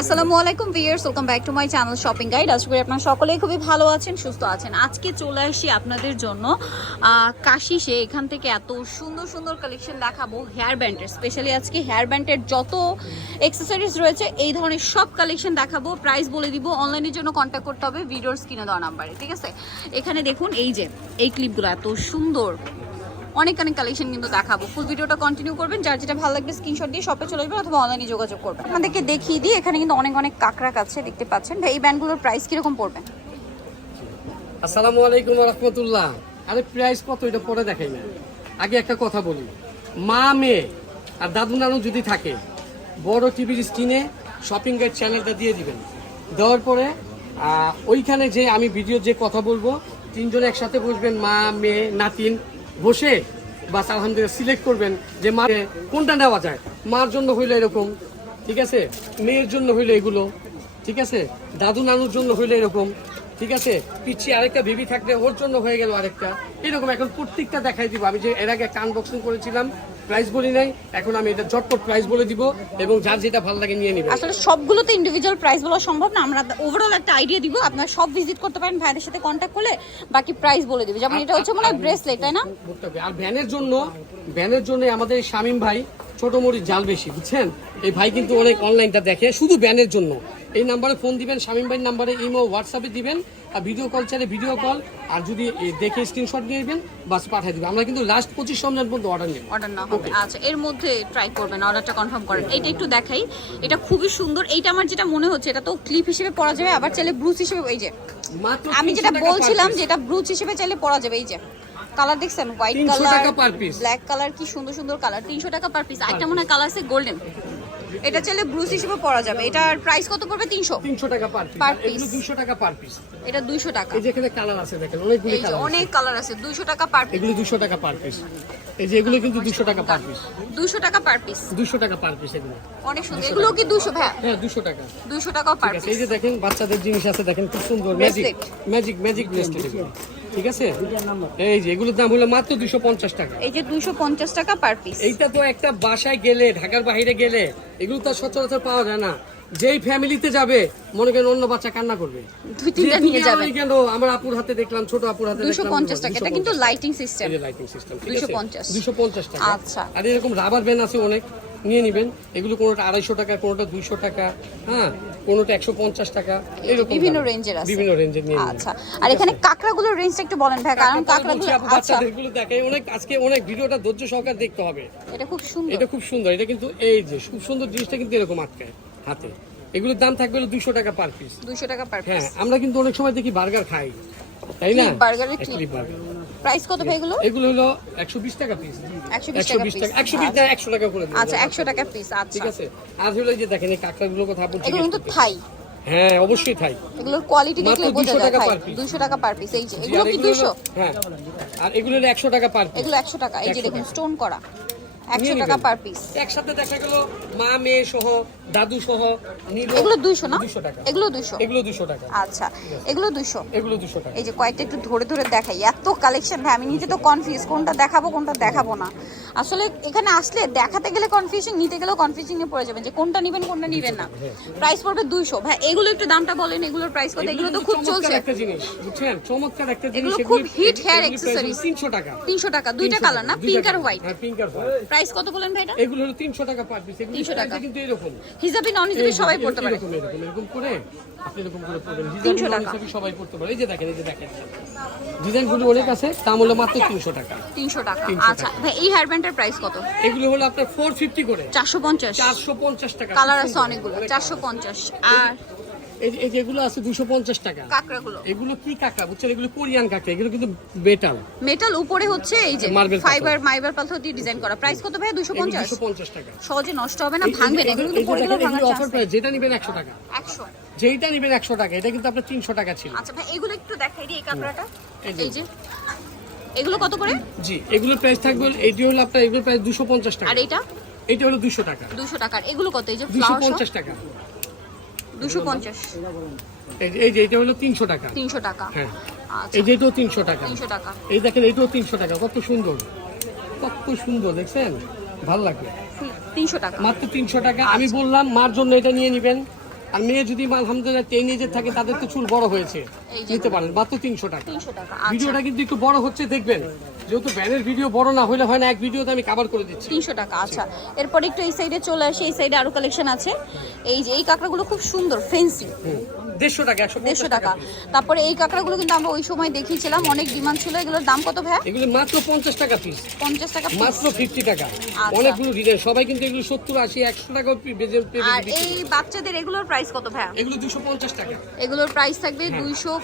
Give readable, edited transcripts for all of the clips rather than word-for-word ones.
আসসালামু আলাইকুম viewers, welcome back to my channel shopping guide. আশা করি আপনারা সকলেই খুবই ভালো আছেন, সুস্থ আছেন। আজকে চলে আসি আপনাদের জন্য কাশিসে। এখান থেকে এত সুন্দর সুন্দর কালেকশন দেখাবো হেয়ার ব্যান্ডের। স্পেশালি আজকে হেয়ার ব্যান্ডের যত অ্যাক্সেসরিজ রয়েছে এই ধরনের সব কালেকশন দেখাবো। প্রাইস বলে দিব, অনলাইনের জন্য কন্ট্যাক্ট করতে হবে ভিডিওর স্ক্রিনে দেওয়া নাম্বারে, ঠিক আছে? এখানে দেখুন এই যে এই ক্লিপগুলো এত সুন্দর, অনেক কালেকশন কিন্তু দেখাবো। ফুল ভিডিওটা কন্টিনিউ করবেন, যার যেটা ভালো লাগবে স্ক্রিনশট দিয়ে শপে চলে যাবেন অথবা অনলাইনে যোগাযোগ করবেন। আপনাদেরকে দেখিয়ে দিই, এখানে কিন্তু অনেক কাকড়া আছে, দেখতে পাচ্ছেন। ভাই এই ব্যান্ডগুলোর প্রাইস কিরকম পড়বে? আসসালামু আলাইকুম ওয়া রাহমাতুল্লাহ। আরে প্রাইস কত এটা পরে দেখাই না, আগে একটা কথা বলি। মা মেয়ে আর দাদু নানু যদি থাকে, বড় টিভির স্ক্রিনে শপিং গাইড চ্যানেলটা দিয়ে দিবেন। দেওয়ার পরে ওইখানে যে আমি ভিডিও যে কথা বলবো, তিনজনে একসাথে বসবেন, মা মেয়ে নাতিন বসে বাস আলহামদুলিল্লাহ সিলেক্ট করবেন যে মা কোনটা নেওয়া যায়। মার জন্য হইলো এরকম, ঠিক আছে, মেয়ের জন্য হইলো এগুলো, ঠিক আছে, দাদু নানুর জন্য হইলো এরকম, ঠিক আছে, পিছিয়ে আরেকটা বেবি থাকলে ওর জন্য হয়ে গেল আরেকটা, এরকম। এখন প্রত্যেকটা দেখাই দিব। আমি যে এর আগে একটা আনবক্সিং করেছিলাম, প্রাইস বলি নাই, এখন আমি এটা ঝটপট প্রাইস বলে দিব এবং যার যেটা ভালো লাগে নিয়ে নেবেন। আসলে সবগুলোতে ইন্ডিভিজুয়াল প্রাইস বলা সম্ভব না, আমরা ওভারঅল একটা আইডিয়া দিব। আপনারা সব ভিজিট করতে পারেন, ভাইদের সাথে কন্ট্যাক্ট করলে বাকি প্রাইস বলে দিবে। যেমন এটা হচ্ছে মনে হয় ব্রেসলেট, তাই না? আর ভ্যানের জন্য আমাদের শামীম ভাই ছোট মরিচ জাল বেশি, বুঝছেন? এই ভাই কিন্তু অনেক অনলাইনটা দেখে শুধু ব্যানের জন্য। এই নাম্বারে ফোন দিবেন, শামীম ভাইয়ের নাম্বারে ইমো হোয়াটসঅ্যাপে দিবেন, আর ভিডিও কল চাইলে ভিডিও কল, আর যদি দেখে স্ক্রিনশট নিয়ে নেবেন বাস পাঠিয়ে দিবেন। আমরা কিন্তু লাস্ট 25 রমজান পর্যন্ত অর্ডার না হবে। আচ্ছা, এর মধ্যে ট্রাই করবেন, অর্ডারটা কনফার্ম করেন। এইটা একটু দেখাই, এটা খুবই সুন্দর। এইটা আমার যেটা মনে হচ্ছে, এটা তো ক্লিপ হিসেবে পরা যাবে, আবার চাইলে ব্রুচ হিসেবে, এই যে আমি যেটা বলছিলাম যেটা ব্রুচ হিসেবে চাইলে পরা যাবে। এই যে কালার দেখছেন, হোয়াইট কালার, ব্ল্যাক কালার, কি সুন্দর সুন্দর কালার। 300 টাকা পার পিস। একটা মনে হয় কালার আছে গোল্ডেন, এটা চাইলে ব্রুচ হিসেবে পরা যাবে। এটার প্রাইস কত পড়বে? 300 টাকা পার পিস। 200 টাকা পার পিস। এটা 200 টাকা। এই যে এখানে কালার আছে দেখেন, অনেকগুলো কালার, অনেক কালার আছে। 200 টাকা পার পিস। এগুলো 200 টাকা পার পিস। এই যে এগুলো কিন্তু 200 টাকা পার পিস। 200 টাকা পার পিস। 200 টাকা পার পিস এগুলো। অনেক সুন্দর। এগুলো কি 200 ভাই? হ্যাঁ 200 টাকা। 200 টাকা পার পিস। এই যে দেখেন বাচ্চাদের জিনিস আছে, দেখেন খুব সুন্দর ম্যাজিক ব্রেসলেট এগুলো, ঠিক আছে? এই যে এগুলোর দাম হলো মাত্র 250 টাকা। এই যে 250 টাকা পার পিস। এইটা তো একটা বাসায় গেলে, ঢাকার বাইরে গেলে এগুলো তো সচরাচর পাওয়া যায় না। যেই ফ্যামিলিতে যাবে, মনে করেন অন্য বাচ্চা কান্না করবে, দুই তিনটা নিয়ে যাবেন। কেন আমার আপুর হাতে দেখলাম, ছোট আপুর হাতে দেখলাম 250 টাকা। এটা কিন্তু লাইটিং সিস্টেম। এই যে লাইটিং সিস্টেম, ঠিক আছে? 250 টাকা। আচ্ছা। আর এরকম রাবার ব্যান্ড আছে অনেক, নিয়ে নেবেন। এগুলো কোনোটা 250 টাকা, কোনোটা 200 টাকা, হ্যাঁ, কোনোটা 150 টাকা, এরকম বিভিন্ন রেঞ্জের আছে। বিভিন্ন রেঞ্জের নিয়ে নেবেন। আচ্ছা, আর এখানে কাকড়াগুলোর রেঞ্জটা একটু বলেন ভাই, কারণ কাকড়াগুলো আচ্ছা এগুলো দেখাই অনেক। আজকে অনেক ভিডিওটা ধৈর্য সহকারে দেখতে হবে। এটা খুব সুন্দর, এটা খুব সুন্দর। এটা কিন্তু এই যে খুব সুন্দর জিনিসটা কিন্তু এরকম আটকায় হাতে। এগুলোর দাম থাকবে 200 টাকা পার পিস। 200 টাকা পার পিস। হ্যাঁ, আমরা কিন্তু অনেক সময় দেখি বার্গার খাই, তাই না? বার্গারের ক্লিপ বার্গার প্রাইস কত ভাই এগুলো? এগুলো হলো 120 টাকা পিস। 120 টাকা পিস। 120 না 100 টাকা করে দিন। আচ্ছা, 100 টাকা পিস। আচ্ছা, ঠিক আছে। আর হলো এই যে দেখেন এই কাঁকড়াগুলোর কথা বলছি, এগুলো কিন্তু থাই। হ্যাঁ অবশ্যই থাই। এগুলোর কোয়ালিটি দেখলে বোঝা যায়। 200 টাকা পার পিস। এই যে এগুলো কি 200? হ্যাঁ, আর এগুলো হলো 100 টাকা পার পিস। এগুলো 100 টাকা। এই যে দেখুন স্টোন করা, 100 টাকা পার পিস। একসাথে দেখা গেল মা মেয়ে সহ, দাদু সহ নিল। এগুলো 200 না? 200 টাকা। এগুলো 200। এগুলো 200 টাকা। আচ্ছা, এগুলো 200। এগুলো 200 টাকা। এই যে কয়েকটা একটু ধরে ধরে দেখাই, এত কালেকশন ভাই, আমি নিজে তো কনফিউজ কোনটা দেখাবো কোনটা দেখাবো না। আসলে এখানে আসলে দেখাতে গেলে কনফিউশন, নিতে গেলেও কনফিউজিং এ পড়ে যাবেন যে কোনটা নেবেন কোনটা নেবেন না। প্রাইস পড়বে 200 ভাই। এগুলো একটু দামটা বলেন, এগুলোর প্রাইস কত? এগুলো তো খুব চলছে একটা জিনিস, বুঝছেন? চমৎকার একটা জিনিস। এগুলো খুব হিট হেয়ার অ্যাকসেসরিজ। 300 টাকা। 300 টাকা। দুইটা কালার না, পিঙ্ক আর হোয়াইট? হ্যাঁ, পিঙ্ক আর হোয়াইট। প্রাইস কত বলেন ভাই এটা? এগুলো হলো 300 টাকা পার পিস। এগুলো 300 টাকা কিন্তু এরকম হিজাবি নন হিজাবি সবাই পড়তে পারে। এরকম করে আপনি এরকম করে পড়বেন, হিজাবি নন হিজাবি সবাই পড়তে পারে। এই যে দেখেন ডিজাইনগুলো অনেক আছে, দাম হলো মাত্র 300 টাকা। 300 টাকা। আচ্ছা ভাই, এই হেয়ার ব্যান্ডের প্রাইস কত? এগুলো হলো আপনার 450 করে। 450 টাকা। কালার আছে অনেকগুলো। 450। আর এই যেগুলো আছে 250 টাকা। কাকড়াগুলো এগুলো কি কাকড়া বুঝছেন? এগুলো কোরিয়ান কাকড়া। এগুলো কিন্তু মেটাল উপরে হচ্ছে এই যে ফাইবার পাথর দিয়ে ডিজাইন করা। প্রাইস কত ভাই? 250 টাকা। সহজে নষ্ট হবে না, ভাঙবে না। এগুলো কিন্তু পড়ে গেলে ভাঙার চান্স অফার প্রাইস। যেটা নেবেন 100 টাকা। 100। যেইটা নেবেন 100 টাকা। এটা কিন্তু আপনার 300 টাকা ছিল। আচ্ছা ভাই, এগুলো একটু দেখাই দিই। এই কাকড়াটা এই যে এগুলো কত করে? জি, এগুলোর প্রাইস থাকবে, এইটি হলো আপনার এগুলোর প্রাইস 250 টাকা। আর এটা হলো 200 টাকা। 200 টাকা। এগুলো কত? এই যে ফ্লাওয়ার 250 টাকা। 250। এই যে এটা হলো 300 টাকা। 300 টাকা। হ্যাঁ, আচ্ছা, এই যে এটাও 300 টাকা। 300 টাকা। এই দেখেন এটাও 300 টাকা। কত সুন্দর, কত সুন্দর দেখছেন? ভালো লাগবে। 300 টাকা। মাত্র 300 টাকা। আমি বললাম মার জন্য এটা নিয়ে নেবেন, আর মেয়ে যদি আলহামদুলিল্লাহ টিনেজের থাকে তাদের তো চুল বড় হয়েছে, এই যে নিতে পারেন মাত্র 300 টাকা। 300 টাকা। ভিডিওটা কিন্তু একটু বড় হচ্ছে দেখবেন, যেহেতু ভ্যানের ভিডিও বড় না হলে হয় না, এক ভিডিওতে আমি কভার করে দিচ্ছি। 300 টাকা। আচ্ছা, এরপর একটু এই সাইডে চলে আসি, এই সাইডে আরো কালেকশন আছে। এই যে এই কাঁকড়াগুলো খুব সুন্দর, ফেন্সি, 150 টাকা, 150 টাকা। তারপরে এই কাঁকড়াগুলো কিন্তু আমরা ওই সময় দেখিয়েছিলাম, অনেক ডিমান্ড ছিল। এগুলোর দাম কত ভাই? এগুলো মাত্র 50 টাকা পিস, 50 টাকা piece। মাত্র 50 টাকা। আচ্ছা। অনেকগুলো ডিজাইন, সবাই কিন্তু এগুলো 70 80 100 টাকা আর এই বাচ্চাদের এগুলোর প্রাইস কত ভাই? এগুলো 250 টাকা। এগুলোর প্রাইস থাকবে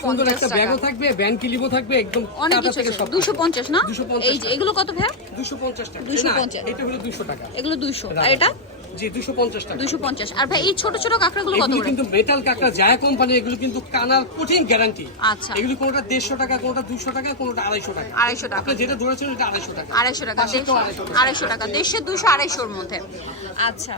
সুন্দর 250 একটা টাকা। ব্যাগও থাকবে, ব্যান ক্লিপও থাকবে, একদম অনেক টাটা কিছু থেকে আছে। সব 250 না? 250 এই যে এগুলো কত ভাই? 250 টাকা। 250 না, এটা হলো 200 টাকা। এগুলো 200, আর এটা জি 250 টাকা। 250। আর ভাই এই ছোট ছোট কাঁকড়াগুলো কত এগুলো করে? কিন্তু মেটাল কাঁকড়া, জায়া কোম্পানি, এগুলো কিন্তু কানার কঠিন গ্যারান্টি। আচ্ছা, এগুলো কোনটা 150 টাকা, কোনটা 200 টাকা, কোনটা 250 টাকা। 250 টাকা। আপনি যেটা ধরেছেন এটা 250 টাকা। 250 টাকা, পাশেরটাও 250 টাকা, 150, 200, 250-এর মধ্যে। আচ্ছা,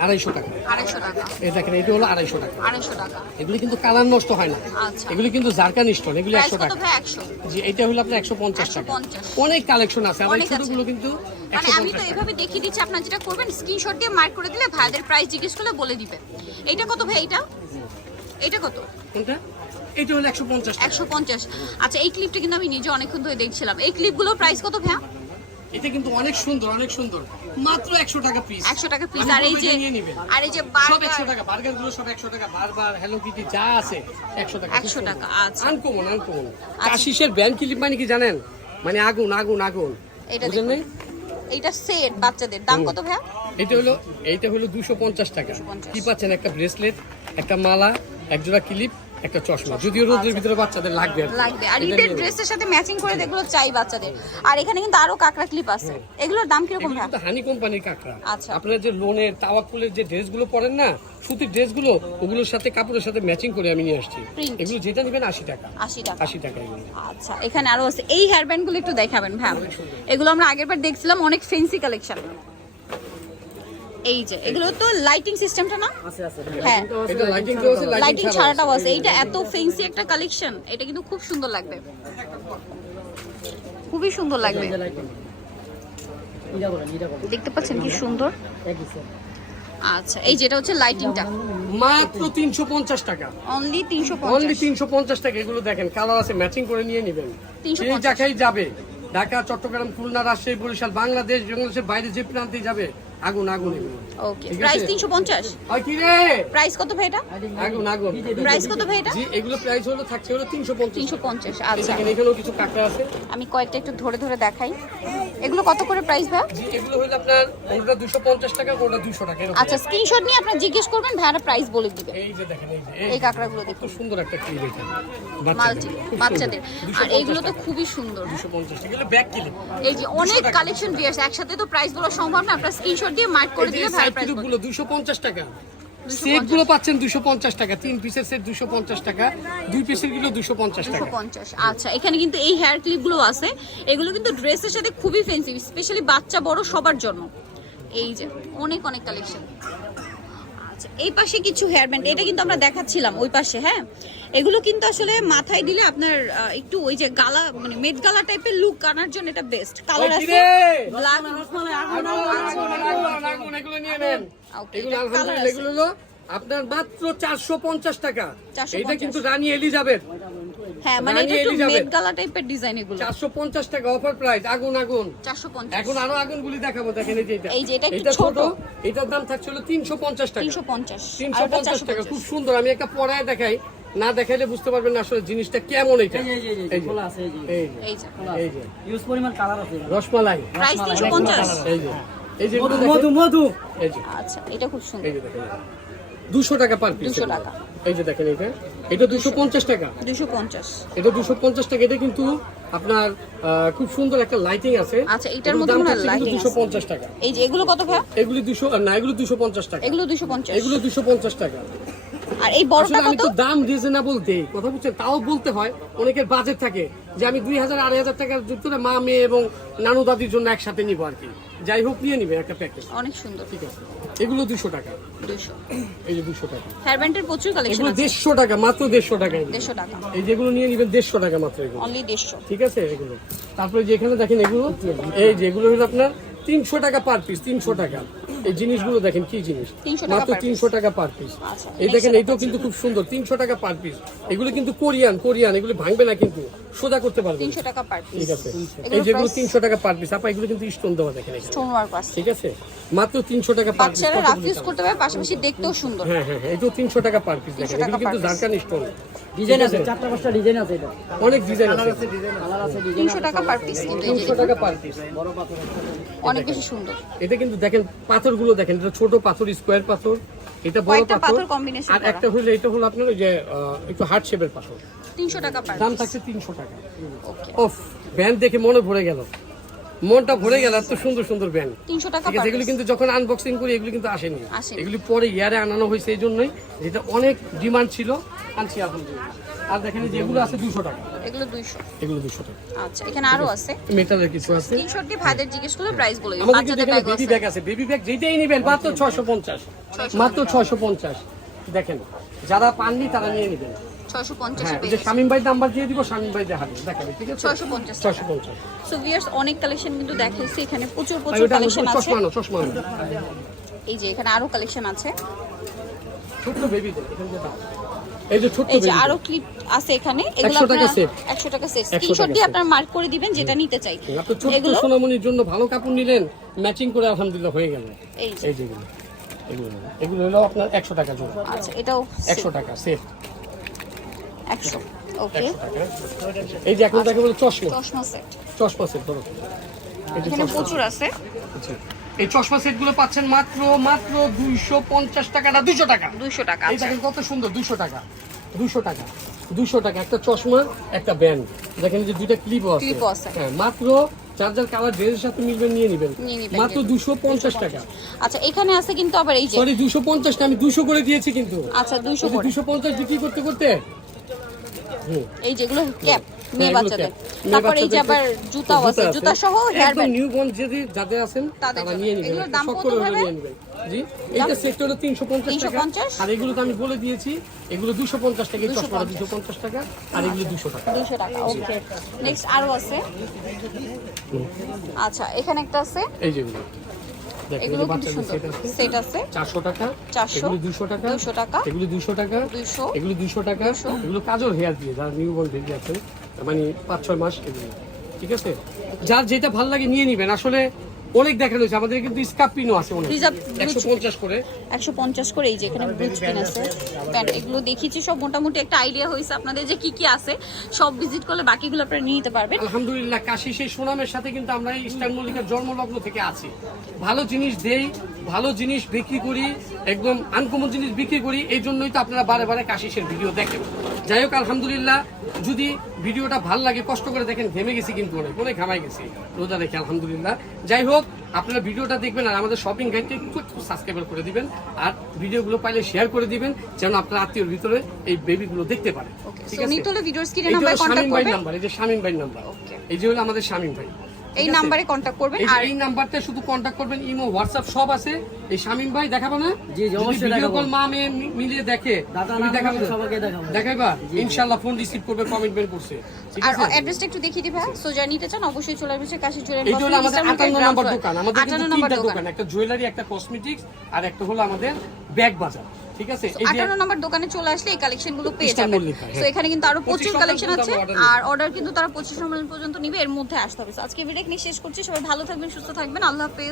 250 টাকা। 250 টাকা, এই দেখেন, এটা হলো 250 টাকা। 250 টাকা। এগুলো কিন্তু কালার নষ্ট হয় না, আচ্ছা, এগুলো কিন্তু জারকান স্টোন, এগুলো প্রাইস 100 কত টাকা। ভাই? 100। জি, এটা হলো আপনার 150 টাকা। 150। অনেক কালেকশন আছে, আর এই অনেক আছে। ছোটগুলো কিন্তু মানে আমি 150 তো টাকা। এভাবে দেখিয়ে দিচ্ছি, আপনারা যেটা করবেন স্ক্রিনশট দিয়ে মার্ক করে দিলে ভাইদের প্রাইস জিজ্ঞেস করলে বলে দিবে। এইটা কত ভাই? এইটা কত? কোনটা? এটা হলো 150 টাকা। 150। আচ্ছা, এই ক্লিপটা কিন্তু আমি নিজে অনেকক্ষণ ধরে দেখছিলাম। এই ক্লিপগুলোর প্রাইস কত ভাই? এটা কিন্তু অনেক সুন্দর, অনেক সুন্দর, মাত্র 100 টাকা পিস। 100 টাকা পিস। আমি আর এই বলবো যে এটা নিয়ে নিবেন। আর এই যে সব বার্গার 100 টাকা, বার্গার গুলো সব 100 টাকা, বারবার হ্যালো কিটি যা আছে 100 টাকা। 100 টাকা। আচ্ছা, আনকমন, আনকমন। কাশিসের ব্যান্ড ক্লিপ মানে কি জানেন? মানে আগুন, আগুন, আগুন। এটা বুঝেন নাই? এইটা সেট বাচ্চাদের দাম কত ভাই? এইটা হলো 250 টাকা। 250 কি পাচ্ছেন? একটা ব্রেসলেট, একটা মালা, এক জোড়া ক্লিপ, একটা চশমা। যদিও রোদের ভিতরে বাচ্চাদের লাগবে আর কি। লাগবে। আর এটা ঈদের নিয়ে নিন। ড্রেসের সাথে ম্যাচিং করে এগুলো চাই বাচ্চাদের। আর এখানে কিন্তু আরো কাঁকড়া ক্লিপ আছে। এগুলোর দাম কিরকম এগুলো ভাই? কিন্তু হানি কোম্পানির কাঁকড়া। আচ্ছা। আপনারা যে লোনের তাওয়াক্কুলের যে ড্রেসগুলো পরেন না, সুতির ড্রেসগুলো, ওগুলোর সাথে কাপড়ের সাথে ম্যাচিং করে আমি নিয়ে আসছি। Print। এগুলো যেটা নেবেন 80 টাকা। 80 টাকা। 80 টাকা এগুলো। আচ্ছা, এখানে আরো আছে। এই হেয়ার ব্যান্ড গুলো একটু দেখাবেন ভাই? এগুলো আমরা আগের বার দেখছিলাম, অনেক ফেন্সি কালেকশন। এই যে এগুলো তো লাইটিং সিস্টেমটা না? হ্যাঁ, এটা লাইটিং তো আছে, লাইটিং ছাড়াটাও আছে। এইটা এত ফেন্সি একটা কালেকশন, এটা কিন্তু খুব সুন্দর লাগবে, খুবই সুন্দর লাগবে। দেখতে পাচ্ছেন কি সুন্দর। আচ্ছা, এই যেটা হচ্ছে লাইটিংটা, মাত্র 350 টাকা। Only only 350। 350 টাকা। এগুলো দেখেন, কালার আছে, ম্যাচিং করে নিয়ে নেবেন। 350 এই জায়গায় যাবে, ঢাকা, চট্টগ্রাম, খুলনা, রাজশাহী, বরিশাল, বাংলাদেশ, বাংলাদেশের বাইরে যে প্রান্তে যাবে, আগুন, আগুন এগুলো। ওকে, ঠিক প্রাইস আছে? 350। হয় কি রে? প্রাইস কত ভাই এটা? আগুন, আগুন। প্রাইস কত ভাই এটা? জি, এগুলো প্রাইস হলো থাকছে হলো 350। 350। এই আচ্ছা, দেখেন, এখানেও কিছু কাঁকড়া আছে। আমি কয়েকটা একটু ধরে ধরে দেখাই। এগুলো কত করে প্রাইস ভাই? জি, এগুলো হলো আপনার কোনটা 250 টাকা, কোনটা 200 টাকা এরকম। আচ্ছা, স্ক্রিনশট নিয়ে আপনারা জিজ্ঞেস করবেন, ভাইরা প্রাইস বলে দিবে। এই যে দেখেন, এই যে এই কাঁকড়াগুলো কত দেখুন, সুন্দর একটা ক্লিপ এটা। মাল্টি খুব বাচ্চাদের। সুন্দর। আর এইগুলো তো খুবই সুন্দর। 250 টাকা। এগুলো ব্যাক ক্লিপ। এই যে অনেক কালেকশন ভিউয়ার্স, একসাথে তো প্রাইস বলা সম্ভব না, আপনারা স্ক্রিনশট দিয়ে মার্ক করে এই যে দিলে ভাই সাইড প্রাইস বলবে। ক্লিপগুলো 250 টাকা। সেট গুলো পাচ্ছেন 250 টাকা, 3 পিসের সেট 250 টাকা, 2 পিসের গুলো 250 টাকা। 250। আচ্ছা, এখানে কিন্তু এই হেয়ার ক্লিপ গুলো আছে, এগুলো কিন্তু ড্রেসের সাথে খুবই ফ্যান্সি, স্পেশালি বাচ্চা বড় সবার জন্য। এই যে অনেক অনেক কালেকশন। আচ্ছা, এই পাশে কিছু হেয়ার ব্যান্ড, এটা কিন্তু আমরা দেখাচ্ছিলাম ওই পাশে। হ্যাঁ, এগুলো কিন্তু আসলে মাথায় দিলে আপনার একটু ওই যে গালা, মানে মেড গালা টাইপের লুক আনার জন্য এটা বেস্ট। কালার আছে ব্ল্যাক, এগুলো নিয়ে নেন। Okay, এগুলো এটা colour আলহামদুলিল্লাহ আছে। এগুলো হলো আপনার মাত্র 450 টাকা। 450 এটা কিন্তু রানী এলিজাবেথ। হ্যাঁ, মানে এটা রানী একটু এলিজাবেথ। মেড গালা টাইপের ডিজাইন এগুলো। 450 টাকা অফার প্রাইস, আগুন, আগুন। 450। এখন আরো আগুনগুলি দেখাবো, দেখেন এই যে এটা। এই যে এটা একটু এটা ছোট। এটার দাম থাকছে হলো 350 টাকা। 350। 350 টাকা, খুব সুন্দর। আমি একটা পরায় দেখাই, না দেখাইলে বুঝতে পারবেন না আসলে জিনিসটা কেমন। এটা এই যে এই যে এই যে ইউজ পরিমাণ কালার আছে রসমালাই, প্রাইস 350। এই যে এই যে মধু মধু মধু এই যে আচ্ছা, এটা খুব সুন্দর। এই যে দেখেন 200 টাকা পার পিস। 200 টাকা। এই যে দেখেন, এটা 250 টাকা। 250। এটা 250 টাকা। এটা কিন্তু আপনার খুব সুন্দর একটা লাইটিং আছে। আচ্ছা, এটার মধ্যে মনে হয় লাইটিং আছে। 250 টাকা। এই যে এগুলো কত ভাই? এগুলি 200 না, এগুলো 250 টাকা। এগুলো 250। এগুলো 250 টাকা। আর এই বড়টা আসলে আমি কত? তো দাম রিজনেবল দেই, কথা বুঝছেন, তাও বলতে হয়। অনেকের বাজেট থাকে যে আমি 2000 2500 টাকার ভিতরে মা, মেয়ে এবং নানু দাদির জন্য একসাথে নিব আর কি। যাই হোক, নিয়ে নিবে একটা প্যাকেজ। অনেক সুন্দর। ঠিক আছে, এগুলো 200 টাকা। 200। এই যে 200 টাকা। হেয়ার ব্যান্ডের প্রচুর কালেকশন এগুলো আছে। 150 টাকা, মাত্র 150 টাকা। এগুলো 150 টাকা। এই যেগুলো নিয়ে নিবেন 150 টাকা মাত্র, এগুলো অনলি 150। ঠিক আছে। এগুলো তারপরে যে এখানে দেখেন, এগুলো এই যেগুলো হলো আপনার 300 টাকা পার পিস, 300 টাকা। এই জিনিসগুলো দেখেন কি জিনিস 300 টাকা মাত্র per piece। 300 টাকা পার পিস আচ্ছা, এই next দেখেন এটা এইটাও কিন্তু খুব সুন্দর 300 টাকা পার পিস এগুলো কিন্তু কোরিয়ান এগুলো ভাঙবে না কিন্তু সোজা করতে পারবে 300 টাকা পার পিস ঠিক আছে এই যেগুলো 300 টাকা পার পিস আপা এগুলো কিন্তু স্টোন দেওয়া দেখেন এখানে স্টোন ওয়ার্ক আছে ঠিক আছে মাত্র 300 টাকা পার পিস বাচ্চারা রাফ ইউজ করতে পারে পাশাপাশি দেখতেও সুন্দর হ্যাঁ এটাও 300 টাকা পার পিস দেখেন 300 টাকা এগুলো কিন্তু per piece। Zircon stone design আছে 4-5টা ডিজাইন আছে এটা অনেক ডিজাইন আছে কালার আছে ডিজাইন 300 টাকা পার পিস কিন্তু এই যে 300 টাকা পার পিস বড় পাথর অনেক বেশি সুন্দর এটা কিন্তু দেখেন পাথরগুলো দেখেন এটা ছোট পাথর স্কোয়ার পাথর এটা বড় কয়েকটা পাথর পাথর combination আর করা। একটা হলো এটা হলো আপনার ওই যে একটু হার্ট শেপের পাথর 300 টাকা পার দাম পিস থাকছে 300 টাকা ওকে ওফ ব্যান্ড দেখে মনে ভরে গেল মনটা ভরে গেল এত সুন্দর সুন্দর ব্যান্ড 300 টাকা ঠিক পার আছে এগুলো পিস কিন্তু যখন আনবক্সিং করি এগুলো কিন্তু আসেনি আসেনি। এগুলি পরে ইয়ারে আনানো হয়েছে এই জন্যই যেটা অনেক ডিমান্ড ছিল আনছি আলহামদুলিল্লাহ আর দেখেন এই যে এগুলো আছে 200 টাকা এগুলো 200 এগুলো 200 টাকা আচ্ছা এখানে আরো আছে মেটালের কিছু আছে স্ক্রিনশট দিয়ে ভাইদের জিজ্ঞেস করলে প্রাইস বলে দিবেন আমাদের কিন্তু বাচ্চাদের এখানে ব্যাগ বেবি আছে ব্যাগ আছে বেবি ব্যাগ যেটাই নেবেন মাত্র 650 মাত্র 650 দেখেন যারা পাননি তারা নিয়ে নেবেন 650 হ্যাঁ এ এই যে পেয়ে শামিম ভাই নাম্বার দিয়ে দিব শামিম ভাই দেখাবে দেখাবে ঠিক আছে 650 650 সো ভিউয়ার্স অনেক কালেকশন কিন্তু দেখাইছি এখানে প্রচুর আর প্রচুর ওটা কালেকশন আছে চশমা আনো। এই যে এখানে আরো কালেকশন আছে ছোট্ট বেবি এখানে যেটা এই যে ছোট্ট এই যে বেবি আরো ক্লিপ আছে এখানে এগুলো 100 টাকা আপনারা set। 100 টাকা সেট 100 স্ক্রিনশট টাকা দিয়ে set। আপনারা মার্ক করে দিবেন যেটা নিতে চাই আপনি ছোট্ট এগুলো সোনামণির জন্য ভালো কাপড় নিলেন ম্যাচিং করে আলহামদুলিল্লাহ হয়ে গেল এই যে এই যে এগুলো হলো আপনার 100 টাকা জোড়া আচ্ছা এটাও 100 টাকা সেট 100 ওকে এই যে এখন দেখে বলে চশমা চশমা সেট সেট ধরো এই যে এখানে চশমা প্রচুর আছে আচ্ছা। এই চশমা সেটগুলো পাচ্ছেন মাত্র 250 টাকা না 200 টাকা 200 টাকা এই আচ্ছা দেখেন কত সুন্দর 200 টাকা 200 টাকা একটা চশমা একটা ব্যান্ড দেখেন এই যে দুইটা ক্লিপও আছে ক্লিপও আছে। হ্যাঁ মাত্র চার্জার কালার ড্রেসের সাথে মিলবে নিয়ে নেবেন নিয়ে নিবেন, মাত্র নিয়ে 250 টাকা আচ্ছা এখানে আছে কিন্তু আবার এই যে সরি 250 টা আমি 200 করে দিয়েছি কিন্তু আচ্ছা 200 করে 250 বিক্রি করতে করতে এই যেগুলো ক্যাপ মেয়ে এগুলো বাচ্চাদের cap। মেয়ে তারপর এই যে বাচ্চাদের আবার জুতাও আছে জুতা সহ হেয়ার একদম ব্যান্ড নিউ বর্ন যাদের আছেন তাদের তারা জন্য। নিয়ে নেবেন এগুলোর দাম শখ কত করে ভাবে? নিয়ে নেবেন জি এইটা সেট হলো 350 টাকা 350 আর এগুলো তো আমি বলে দিয়েছি এগুলো 250 টাকা এই চশমাটা 250 টাকা আর এগুলো 200 টাকা 200 টাকা ওকে নেক্সট আরো আছে আচ্ছা এখানে একটা আছে এই যেগুলো দেখেন এই এগুলো যে কিন্তু বাচ্চাদের সুন্দর সেট আছে সেট আছে 400 টাকা 400 এগুলো 200 টাকা 200 টাকা এগুলো 200 টাকা 200 এগুলো 200 টাকা 200 এগুলো কাজল হেয়ার দিয়ে যারা নিউ বর্ন বেবি আছেন মানে 5-6 মাস এগুলো ঠিক আছে যার যেটা ভালো লাগে নিয়ে নেবেন আসলে অনেক দেখানো হয়েছে আমাদের কিন্তু স্কার্পিনও আছে অনেক Reserve 150 করে 150 করে এই যে এখানে ব্লু স্কিন আছে প্যান্ট এগুলো দেখিয়েছি সব মোটামুটি একটা আইডিয়া হয়েছে আপনাদের যে কি কি আছে সব ভিজিট করলে বাকিগুলো আপনারা নিয়ে নিতে পারবেন আলহামদুলিল্লাহ কাশি সেই সুনামের সাথে কিন্তু আমরা এই ইস্টার্ন মল্লিকার জন্মলগ্ন থেকে আছি ভালো জিনিস দেই ভালো জিনিস বিক্রি করি একদম আনকমন জিনিস বিক্রি করি এই জন্যই তো আপনারা বারে বারে কাশিসের ভিডিও দেখেন যাই হোক আলহামদুলিল্লাহ যদি ভিডিওটা ভালো লাগে কষ্ট করে দেখেন ঘেমে গেছি কিন্তু অনেক ঘামাই গেছি রোজা রেখে আলহামদুলিল্লাহ যাই হোক আপনারা ভিডিওটা দেখবেন আর আমাদের শপিং গাইডটা একটু সাবস্ক্রাইব করে দিবেন আর ভিডিওগুলো পাইলে শেয়ার করে দিবেন যেন আপনার আত্মীয়র ভিতরে এই বেবিগুলো দেখতে পারে ঠিক সো আছে নিতে হলে ভিডিওর স্ক্রিনে এইটা নাম্বারে হলো কন্টাক্ট শামীম ভাই করবেন নাম্বার এই যে শামীম ভাই নাম্বার Okay. এই যে হলো আমাদের শামীম ভাই এই নাম্বারে কন্টাক্ট করবেন এই যে আর এই নাম্বারটা শুধু কন্টাক্ট করবেন ইমো হোয়াটসঅ্যাপ সব আছে এই শামীম ভাই দেখাবো না জি, অবশ্যই ভিডিও দেখাবো। কল মা মেয়ে মিলিয়ে দেখে দাদা তুমি নাম দেখাবে না? সবাইকে দেখাবো। দেখাইবা ইনশাআল্লাহ ফোন রিসিভ করবে কমিটমেন্ট করছে ঠিক আর আছে অ্যাড্রেসটা একটু দেখিয়ে দিবা সো যা নিতে চান অবশ্যই চলে আসবে কাশি জুয়েলারি এই হলো আমাদের 58 নম্বর দোকান আমাদের কিন্তু 58 নম্বর তিনটা দোকান দোকান একটা জুয়েলারি একটা কসমেটিক্স আর একটা হলো আমাদের ব্যাগ বাজার ঠিক আছে এই যে 58 নম্বর দোকানে চলে আসলে এই কালেকশনগুলো পেয়ে ইস্টার্ন যাবেন মল্লিকা, হ্যাঁ। সো এখানে কিন্তু আরো 25 প্রচুর নম্বর কালেকশন পর্যন্ত আছে আমরা order আর অর্ডার কিন্তু তারা 25 নম্বর পর্যন্ত নিবে এর মধ্যে আসতে হবে সো আজকে ভিডিও এখানে শেষ করছি সবাই ভালো থাকবেন সুস্থ থাকবেন আল্লাহ হাফেজ